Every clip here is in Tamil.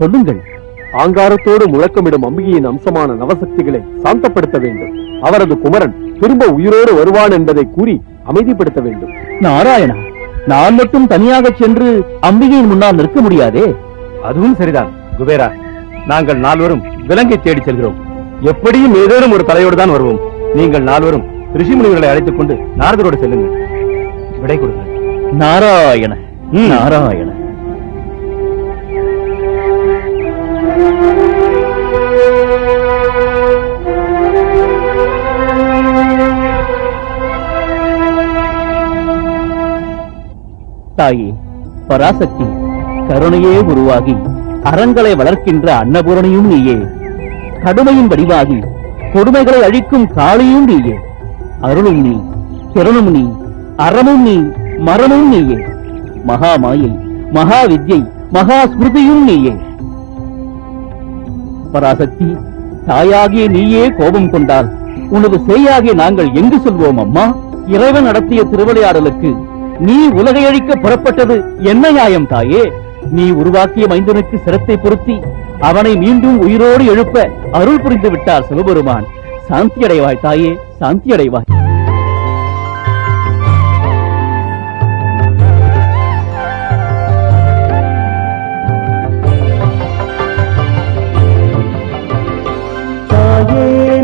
சொல்லுங்கள். ஆங்காரத்தோடு முழக்கமிடும் அம்பிகையின் அம்சமான நவசக்திகளை சாந்தப்படுத்த வேண்டும். அவரது குமரன் திரும்ப உயிரோடு வருவான் என்பதை கூறி அமைதிப்படுத்த வேண்டும். நாராயணா, நான் மட்டும் தனியாக சென்று அம்பிகையின் முன்னால் நிற்க முடியாதே. அதுவும் சரிதான் குபேரா. நாங்கள் நால்வரும் விலங்கை தேடி செல்கிறோம். எப்படியும் ஏதேனும் ஒரு தலையோடு தான் வருவோம். நீங்கள் நால்வரும் ரிஷிமுனிவர்களை அழைத்துக் கொண்டு நாரதரோடு செல்லுங்கள். விடை கொடுங்கள். நாராயண நாராயண. தாயே பராசக்தி, கருணையே உருவாகி அறங்களை வளர்க்கின்ற அன்னபூரணியும் நீயே. கடுமையின் வடிவாகி கொடுமைகளை அழிக்கும் காளியும் நீயே. அருளும் நீ, திறனும் நீ, அறமும் நீ, மரமும் நீயே. மகாமாயை, மகா வித்யை, மகா ஸ்மிருதியும் நீயே. பராசக்தி, தாயாகிய நீயே கோபம் கொண்டால் உனது சேயாகிய நாங்கள் எங்கு செல்வோம் அம்மா? இறைவன் நடத்திய திருவிளையாடலுக்கு நீ உலகை அழிக்க புறப்பட்டது என்ன நியாயம் தாயே? நீ உருவாக்கிய மைந்தனுக்கு சிரத்தை பொருத்தி அவனை மீண்டும் உயிரோடு எழுப்ப அருள் புரிந்து விட்டார் சிவபெருமான். சாந்தி அடைவாய் தாயே, சாந்தி அடைவாய்.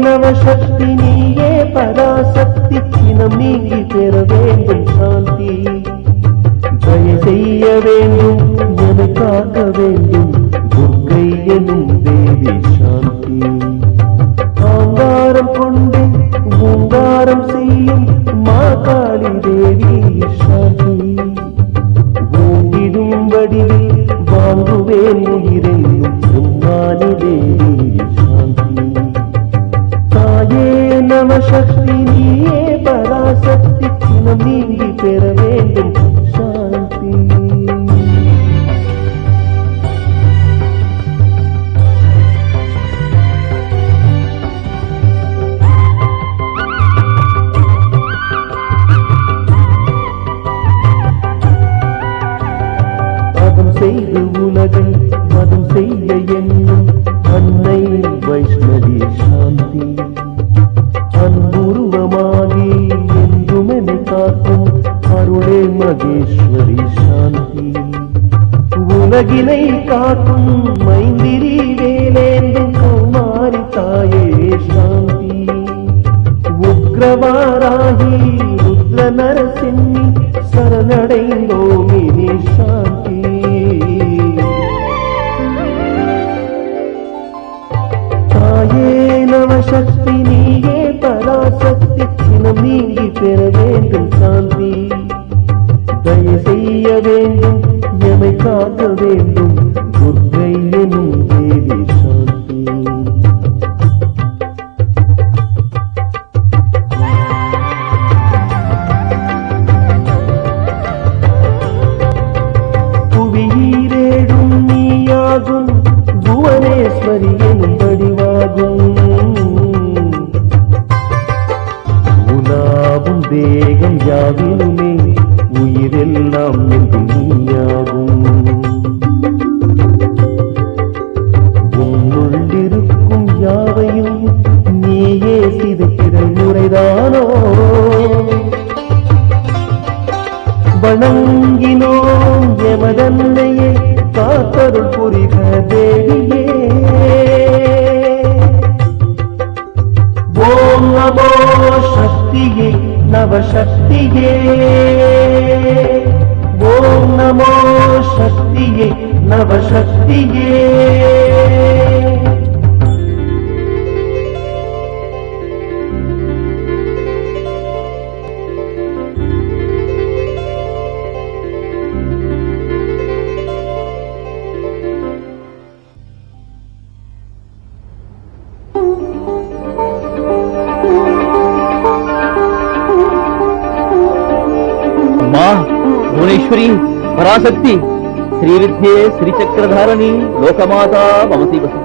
நவசக்தி நீயே பராசக்தி, சினம் நீங்கி பெற வேண்டும் சாந்தி. தய செய்ய வேண்டும், என காக்க வேண்டும் துர்க்கை எனும் தேவி சாந்தி. ஆங்காரம் கொண்டு ஓங்காரம் செய்யும் மாகாளி தேவி சாந்தி. ஓங்கிடும் வடிவில் வாங்குவேன் உயிரென்னும் உம்மானி தேவி சாந்தி. தாயே நவசக்தி நீயே பராசக்தி, சினம் நீங்கி பெற வேண்டும் சாந்தி. பதம் செய்து உலகை மதம் செய்ய எண்ணும் அன்னை வைஷ்ணவி சாந்தி. அன்புருவமாகி என்றும் என்னை காக்கும் அருளே மகேஸ்வரி சாந்தி. உலகினை காக்கும் மைந்திரி வேலேந்தும் கௌமாரி தாயே சாந்தி. உக்ரவாராகி ருத்ர நரசிம்மி சரணடைந்தோமினி சாந்தி. தாயே நவசக்தி நீயே பராசக்தி, சினம் நீங்கி பெற வேண்டும் சாந்தி. தய செய்ய வேண்டும், எமை காக்க வேண்டும் துர்க்கை எனும் தேவி சாந்தி. புவியீரேடும் நீயாகும் புவனேஸ்வரி எனும் வடிவாகும். உலாவும் தேகம் யாவிலுமே உயிரெல்லாம் என்று நீயாகும். உன்னுள்ளிருக்கும் யாவையும் நீயே சிதைக்கிற முறைதானோ? வணங்கினோம் எமதன்னையே, காத்தருள் புரிக தேவியே. ஓம் நமோ சக்தியே நவசக்தியே. ஓம் நமோ சக்தியே நவசக்தியே. भुवनेश्वरी पराशक्ति श्रीविद्ये श्रीचक्रधारिणी लोकमाता ममसी वसु.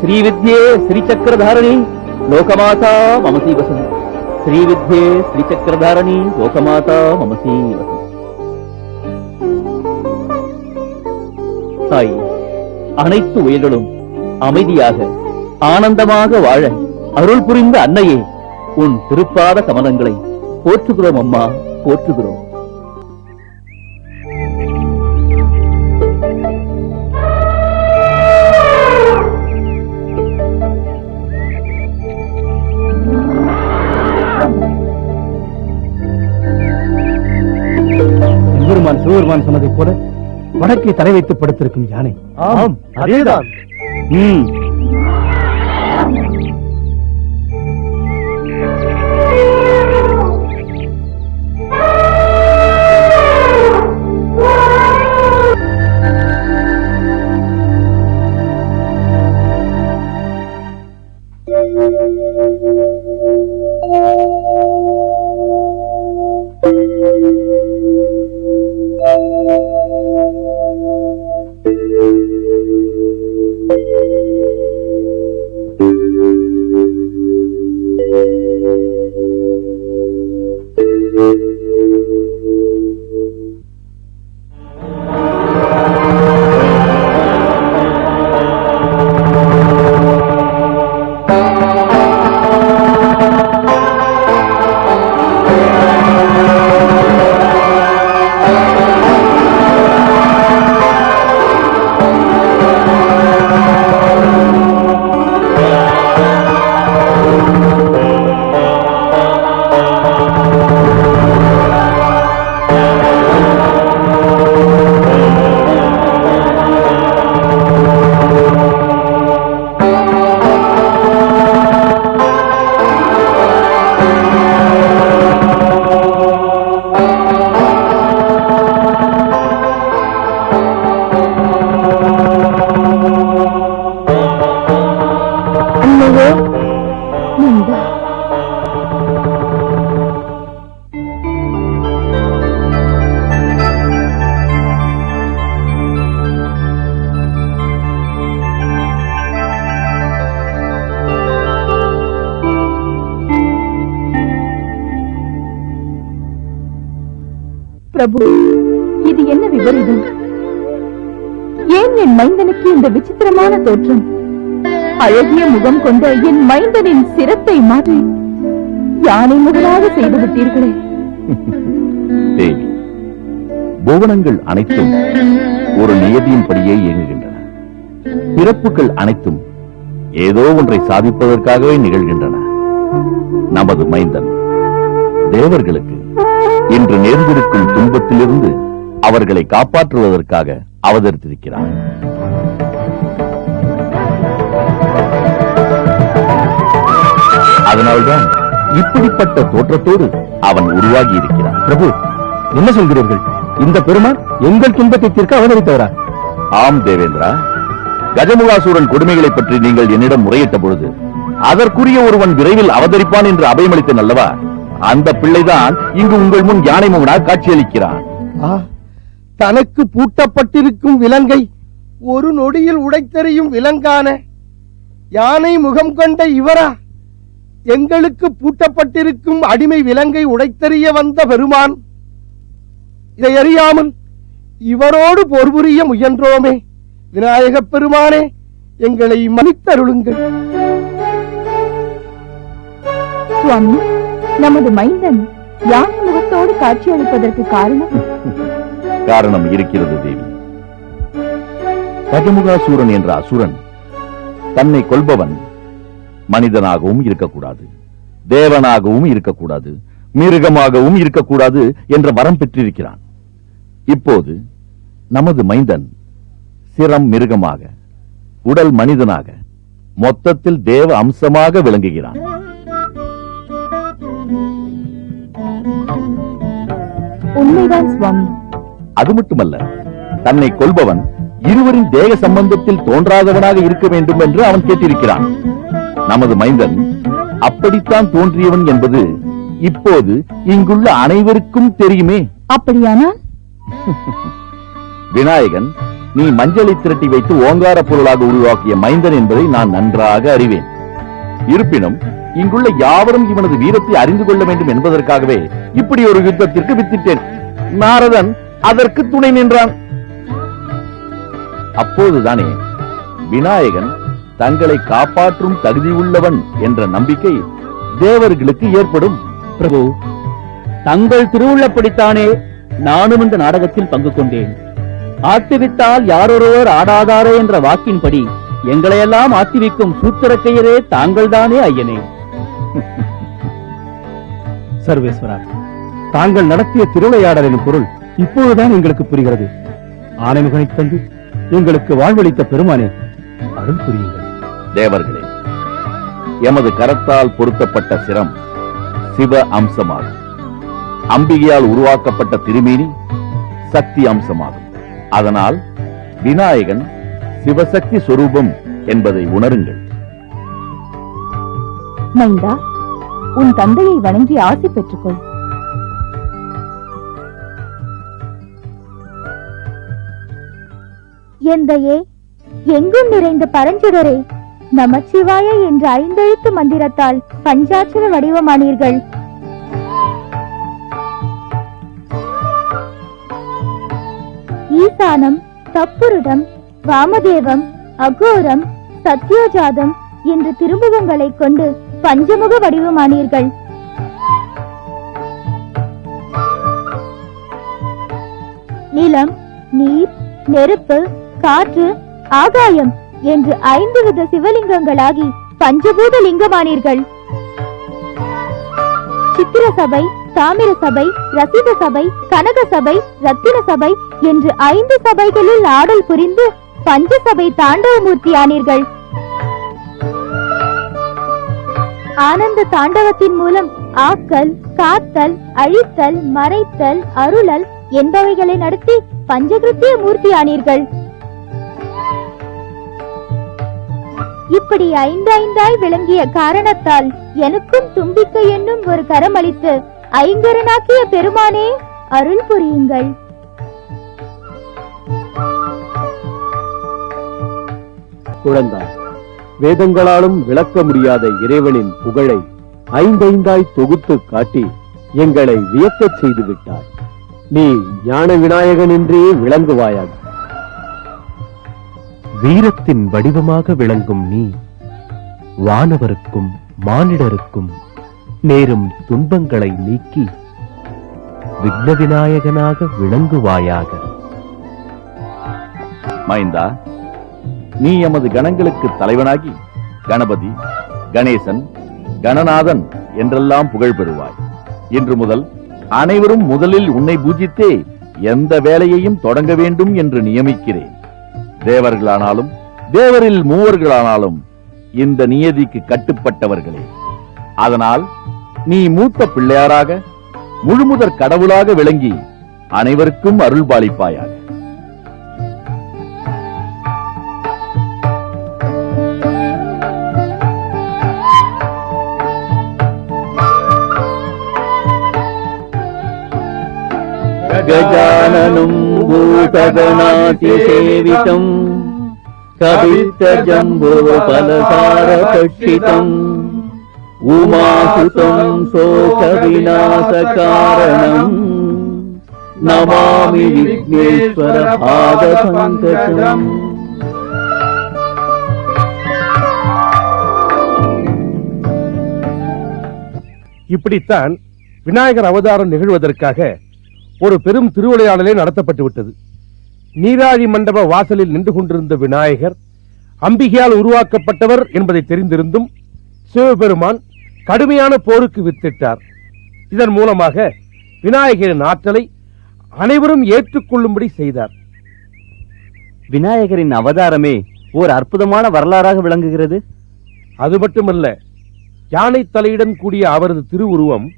श्रीविद्ये श्रीचक्रधारिणी लोकमाता ममसी वसु. श्रीविद्ये श्रीचक्रधारिणी लोकमाता ममसी वसु. ताई அனைத்து உயிர்களும் அமைதியாக ஆனந்தமாக வாழ அருள் புரிந்த அன்னையே, உன் திருப்பாத கமலங்களை போற்றுகிறோம் அம்மா, போற்றுகிறோம். சிவபெருமான் சொன்னதைப் போல வடக்கே தலை வைத்து படுத்திருக்கும் யானை. ஆம், அதேதான். பிரபு, இது என்ன விபரீதம்? ஏன் என் மைந்தனுக்கு இந்த விசித்திரமான தோற்றம்? அழகிய முகம் கொண்ட என் மைந்தனின் சிரத்தை மாற்றி யானை முகலாக செய்து விட்டீர்களே. தேவி, புவனங்கள் அனைத்தும் ஒரு நியதியின்படியே இயங்குகின்றன. பிறப்புகள் அனைத்தும் ஏதோ ஒன்றை சாதிப்பதற்காகவே நிகழ்கின்றன. நமது மைந்தன் தேவர்களுக்கு இன்று நேர்ந்திருக்கும் துன்பத்திலிருந்து அவர்களை காப்பாற்றுவதற்காக அவதரித்திருக்கிறான். அதனால்தான் இப்படிப்பட்ட தோற்றத்தோடு அவன் உருவாகி இருக்கிறான். பிரபு, என்ன சொல்கிறீர்கள்? இந்த பெருமான் எங்கள் துன்பத்தை தீர்க்க அவதரித்தவரா? ஆம் தேவேந்திரா, கஜமுகாசூரன் கொடுமைகளை பற்றி நீங்கள் என்னிடம் முறையிட்ட பொழுது அதற்குரிய ஒருவன் விரைவில் அவதரிப்பான் என்று அபயமளித்தேன் அல்லவா? அந்த பிள்ளைதான் இங்கு உங்கள் முன் யானை முகனாக காட்சியளிக்கிறான். தனக்கு பூட்டப்பட்டிருக்கும் விலங்கை ஒரு நொடியில் உடைத்தெறியும் விலங்கான யானை முகம் கொண்ட இவரா எங்களுக்கு பூட்டப்பட்டிருக்கும் அடிமை விலங்கை உடைத்தெறிய வந்த பெருமான்? இதை அறியாமல் இவரோடு போர் புரிய முயன்றோமே. விநாயகப் பெருமானே, எங்களை மன்னித்தருளுங்கள். சுவாமி, நமது மைந்தன் யானை முகத்தோடு காட்சி அளிப்பதற்கு காரணம் இருக்கிறது தேவி. கஜமுகாசூரன் என்ற அசுரன் தன்னை கொல்பவன் மனிதனாகவும் இருக்கக்கூடாது, தேவனாகவும் இருக்கக்கூடாது, மிருகமாகவும் இருக்கக்கூடாது என்ற வரம் பெற்றிருக்கிறான். இப்போது நமது மைந்தன் சிரம் மிருகமாக, உடல் மனிதனாக, மொத்தத்தில் தேவ அம்சமாக விளங்குகிறான். உண்மைதான் சுவாமி. அது மட்டுமல்ல, தன்னை கொல்பவன் இருவரின் தேக சம்பந்தத்தில் தோன்றாதவனாக இருக்க வேண்டும் என்று அவன் கேட்டிருக்கிறான். நமது மைந்தன் அப்படித்தான் தோன்றியவன் என்பது இப்போது இங்குள்ள அனைவருக்கும் தெரியுமே. அப்படியானால் விநாயகன், நீ மஞ்சளை திரட்டி வைத்து ஓங்கார பொருளாக உருவாக்கிய மைந்தன் என்பதை நான் நன்றாக அறிவேன். இருப்பினும் இங்குள்ள யாவரும் இவனது வீரத்தை அறிந்து கொள்ள வேண்டும் என்பதற்காகவே இப்படி ஒரு யுத்தத்திற்கு வித்திட்டேன். நாரதன் அதற்கு துணை நின்றான். அப்போதுதானே விநாயகன் தங்களை காப்பாற்றும் தகுதியுள்ளவன் என்ற நம்பிக்கை தேவர்களுக்கு ஏற்படும். பிரபு, தங்கள் திருவுள்ளப்படித்தானே நானும் இந்த நாடகத்தில் பங்கு கொண்டேன். ஆட்டுவித்தால் யாரொருவர் ஆடாதாரே என்ற வாக்கின்படி எங்களையெல்லாம் ஆட்டிவிக்கும் சூத்திரக்கையரே தாங்கள்தானே ஐயனே. சர்வேஸ்வரா, தாங்கள் நடத்திய திருவிளையாடலின் பொருள் இப்போதுதான் எங்களுக்கு புரிகிறது. ஆனைமுகனை தந்து எங்களுக்கு வாழ்வளித்த பெருமானே, அருள் புரியுங்கள். தேவர்களே, எமது கரத்தால் பொருத்தப்பட்ட சிரம் சிவ அம்சமாகும். அம்பிகையால் உருவாக்கப்பட்ட திருமேனி சக்தி அம்சமாகும். அதனால் விநாயகன் சிவசக்தி சொரூபம் என்பதை உணருங்கள். மைந்தா, உன் தந்தையை வணங்கி ஆசி பெற்றுக்கொள். எந்தையே, எங்கும் நிறைந்த பரஞ்சுடரே, நமச்சிவாய என்ற 5 எழுத்து மந்திரத்தால் பஞ்சாட்சர வடிவமானீர்கள். ஈசானம், தப்புருடம், வாமதேவம், அகோரம், சத்யோஜாதம் என்ற திருமுகங்களை கொண்டு பஞ்சமுக வடிவமானீர்கள். நிலம், நீர், நெருப்பு, காற்று, ஆகாயம் என்று 5 வித சிவலிங்கங்களாகி பஞ்சபூத லிங்கமானீர்கள். சித்திர சபை, தாமிர சபை, ரசித சபை, கனக சபை, ரத்தின சபை என்று 5 சபைகளில் ஆடல் புரிந்து பஞ்சசபை தாண்டவமூர்த்தி ஆனீர்கள். ஆனந்த தாண்டவத்தின் மூலம் ஆக்கல், காத்தல், அழித்தல், மறைத்தல், அருளல் என்பவைகளை நடத்தி பஞ்சகிருத்திய மூர்த்தி ஆனீர்கள். இப்படி 5 விளங்கிய காரணத்தால் எனக்கும் தும்பிக்கை என்னும் ஒரு கரம் அளித்து ஐங்கரனாக்கிய பெருமானே, அருள் புரியுங்கள். குழந்தாய், வேதங்களாலும் விளக்க முடியாத இறைவனின் புகழை 5 தொகுத்து காட்டி எங்களை வியக்கச் செய்து விட்டாய். நீ ஞான விநாயகன் என்றே விளங்குவாயாக. வீரத்தின் வடிவமாக விளங்கும் நீ வானவருக்கும் மானிடருக்கும் நேரும் துன்பங்களை நீக்கி விக்ன விநாயகனாக விளங்குவாயாக. மைந்தா, நீ எமது கணங்களுக்கு தலைவனாகி கணபதி, கணேசன், கணநாதன் என்றெல்லாம் புகழ் பெறுவாய். இன்று முதல் அனைவரும் முதலில் உன்னை பூஜித்தே எந்த வேலையையும் தொடங்க வேண்டும் என்று நியமிக்கிறேன். தேவர்களானாலும் தேவரில் மூவர்களானாலும் இந்த நியதிக்கு கட்டுப்பட்டவர்களே. அதனால் நீ மூத்த பிள்ளையாராக முழுமுதற் கடவுளாக விளங்கி அனைவருக்கும் அருள் பாலிப்பாயாக. கஜானனம் பூதகணாதி சேவிதம் கபித்த ஜம்போ பலசார பட்சிதம் உமாசுதம் சோக விநாச காரணம் நமாமி விக்னேஸ்வர பாத பங்கஜம். இப்படித்தான் விநாயகர் அவதாரம் நிகழ்வதற்காக ஒரு பெரும் திருவிளையாடலே நடத்தப்பட்டு விட்டது. நீராழி மண்டப வாசலில் நின்று கொண்டிருந்த விநாயகர் அம்பிகையால் உருவாக்கப்பட்டவர் என்பதை தெரிந்திருந்தும் சிவபெருமான் கடுமையான போருக்கு வித்திட்டார். இதன் மூலமாக விநாயகரின் ஆற்றலை அனைவரும் ஏற்றுக்கொள்ளும்படி செய்தார். விநாயகரின் அவதாரமே ஓர் அற்புதமான வரலாறாக விளங்குகிறது. அது மட்டுமல்ல, யானை தலையுடன் கூடிய அவரது திருவுருவம்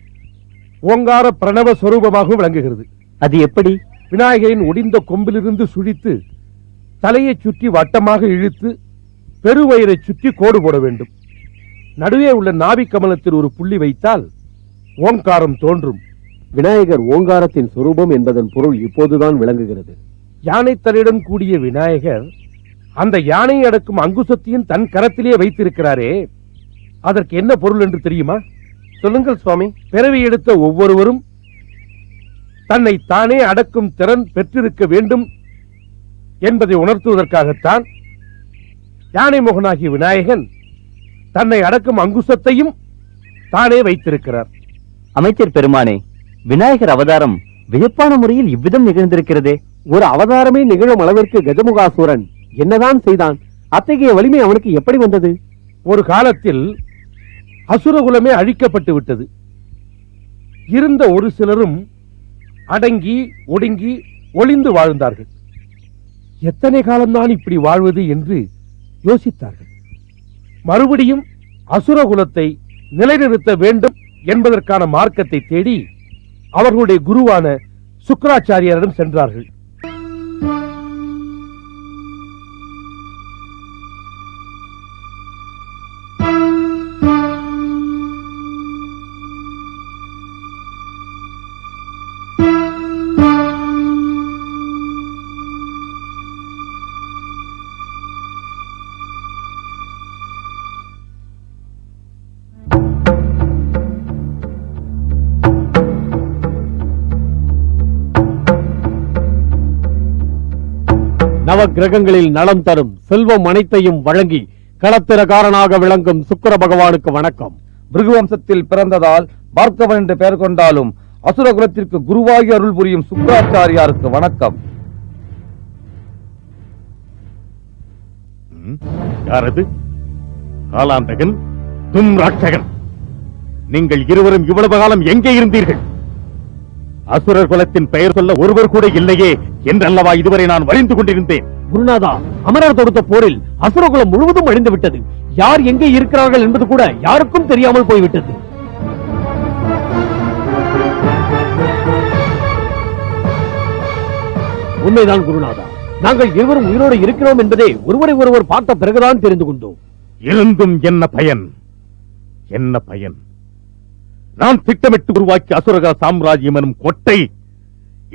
ஓங்கார பிரணவ சொரூபமாக விளங்குகிறது. அது எப்படி? விநாயகரின் ஒடிந்த கொம்பிலிருந்து சுழித்து தலையை சுற்றி வட்டமாக இழுத்து பெருவயிரை சுற்றி கோடு போட வேண்டும். நடுவே உள்ள நாபி கமலத்தில் ஒரு புள்ளி வைத்தால் ஓங்காரம் தோன்றும். விநாயகர் ஓங்காரத்தின் சொரூபம் என்பதன் பொருள் இப்போதுதான் விளங்குகிறது. யானை தலையுடன் கூடிய விநாயகர் அந்த யானையை அடக்கும் அங்குசத்தையும் தன் கரத்திலேயே வைத்திருக்கிறாரே, அதற்கு என்ன பொருள் என்று தெரியுமா? சொல்லுங்கள் சுவாமி. பிறவி எடுத்த ஒவ்வொருவரும் தன்னை தானே அடக்கும் திறன் பெற்றிருக்க வேண்டும் என்பதை உணர்த்துவதற்காகத்தான் யானை முகனாகிய விநாயகன் தன்னை அடக்கும் அங்குசத்தையும் தானே வைத்திருக்கிறார். அமைச்சர் பெருமானே, விநாயகர் அவதாரம் வியப்பான முறையில் இவ்விதம் நிகழ்ந்திருக்கிறதே. ஒரு அவதாரமே நிகழும் அளவிற்கு கஜமுகாசூரன் என்னதான் செய்தான்? அத்தகைய வலிமை அவனுக்கு எப்படி வந்தது? ஒரு காலத்தில் அசுரகுலமே அழிக்கப்பட்டு விட்டது. இருந்த ஒரு சிலரும் அடங்கி ஒடுங்கி ஒளிந்து வாழ்ந்தார்கள். எத்தனை காலம்தான் இப்படி வாழ்வது என்று யோசித்தார்கள். மறுபடியும் அசுரகுலத்தை நிலைநிறுத்த வேண்டும் என்பதற்கான மார்க்கத்தை தேடி அவர்களுடைய குருவான சுக்கிராச்சாரியரிடம் சென்றார்கள். நவ கிரகங்களில் நலம் தரும் செல்வம் அனைத்தையும் வழங்கி களத்திரகாரனாக விளங்கும் சுக்கிர பகவானுக்கு வணக்கம். பிருகுவம்சத்தில் பிறந்ததால் பார்க்கவன் என்று பெயர் கொண்டாலும் அசுர குலத்திற்கு குருவாகி அருள் புரியும் சுக்கிராச்சாரியாருக்கு வணக்கம். யாரது? காலாந்தகன், தும்ராட்சகன், நீங்கள் இருவரும் இவ்வளவு காலம் எங்கே இருந்தீர்கள்? அசுரர் குலத்தின் பெயர் சொல்ல ஒருவர் கூட இல்லையே என்றல்லவா இதுவரை நான் வரிந்து கொண்டிருந்தேன். குருநாதா, அமரர் தொடுத்த போரில் அசுரகுலம் முழுவதும் அழிந்து விட்டது. யார் எங்கே இருக்கிறார்கள் என்பது கூட யாருக்கும் தெரியாமல் போய்விட்டது. உண்மைதான் குருநாதா, நாங்கள் இருவரும் உயிரோடு இருக்கிறோம் என்பதே ஒருவரை ஒருவர் பார்த்த பிறகுதான் தெரிந்து கொண்டோம். இருந்தும் என்ன பயன்? என்ன பயன்? நான் திட்டமிட்டு உருவாக்கி அசுரக சாம்ராஜ்யம் எனும் கொட்டை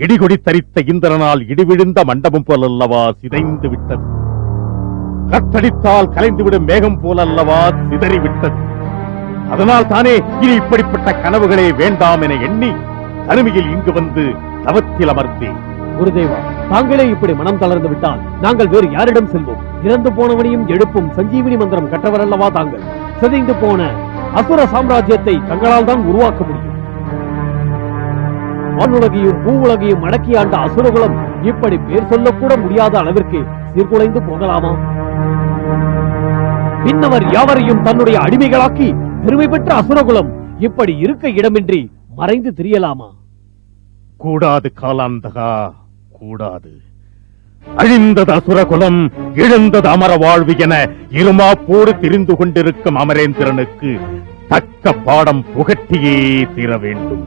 இடிகொடி தரித்த இந்திரனால் இடிவிழுந்த மண்டபம் போலல்லவா சிதைந்து விட்டது. கத்தடித்தால் கலைந்துவிடும் மேகம் போலல்லவா சிதறிவிட்டது. அதனால் தானே இனி இப்படிப்பட்ட கனவுகளே வேண்டாம் என எண்ணி தனிமையில் இங்கு வந்து தவத்தில் அமர்ந்தேன். குருதேவா, தாங்களே இப்படி மனம் தளர்ந்து விட்டால் நாங்கள் வேறு யாரிடம் செல்வோம்? இறந்து போனவனையும் எழுப்பும் சஞ்சீவினி மந்திரம் கற்றவர் அல்லவா தாங்கள். சிதைந்து போன அசுர சாம்ராஜ்யத்தை தங்களால் தான் உருவாக்க முடியும். வானுலகையும் பூவுலகையும் அடக்கி ஆண்ட அசுரகுலம் இப்படி பேர் சொல்லக்கூட முடியாத அளவிற்கு சீர்குலைந்து போகலாமா? பின்னவர் யாவரையும் தன்னுடைய அடிமைகளாக்கி பெருமை பெற்ற அசுரகுலம் இப்படி இருக்க இடமின்றி மறைந்து திரியலாமா? கூடாது காலாந்தகா, கூடாது. அழிந்தது அசுரகுலம், இழந்தது அமர வாழ்வு என இருமாப்போடு திரிந்து கொண்டிருக்கும் அமரேந்திரனுக்கு தக்க பாடம் புகட்டியே தீர வேண்டும்.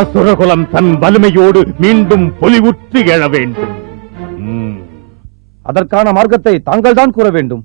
அசுரகுலம் தன் வலிமையோடு மீண்டும் பொலிவுற்று எழ வேண்டும். அதற்கான மார்க்கத்தை தாங்கள் தான் கூற வேண்டும்.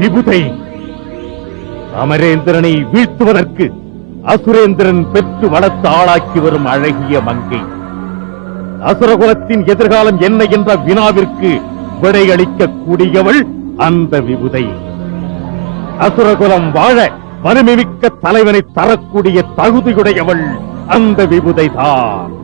விபுதை, அமரேந்திரனை வீழ்த்துவதற்கு அசுரேந்திரன் பெற்று வளர்த்து ஆளாக்கி வரும் அழகிய மங்கை. அசுரகுலத்தின் எதிர்காலம் என்ன என்ற வினாவிற்கு விடையளிக்க கூடியவள் அந்த விபுதை. அசுரகுலம் வாழ வலிமைமிக்க தலைவனை தரக்கூடிய தகுதியுடையவள் அந்த விபுதைதான்.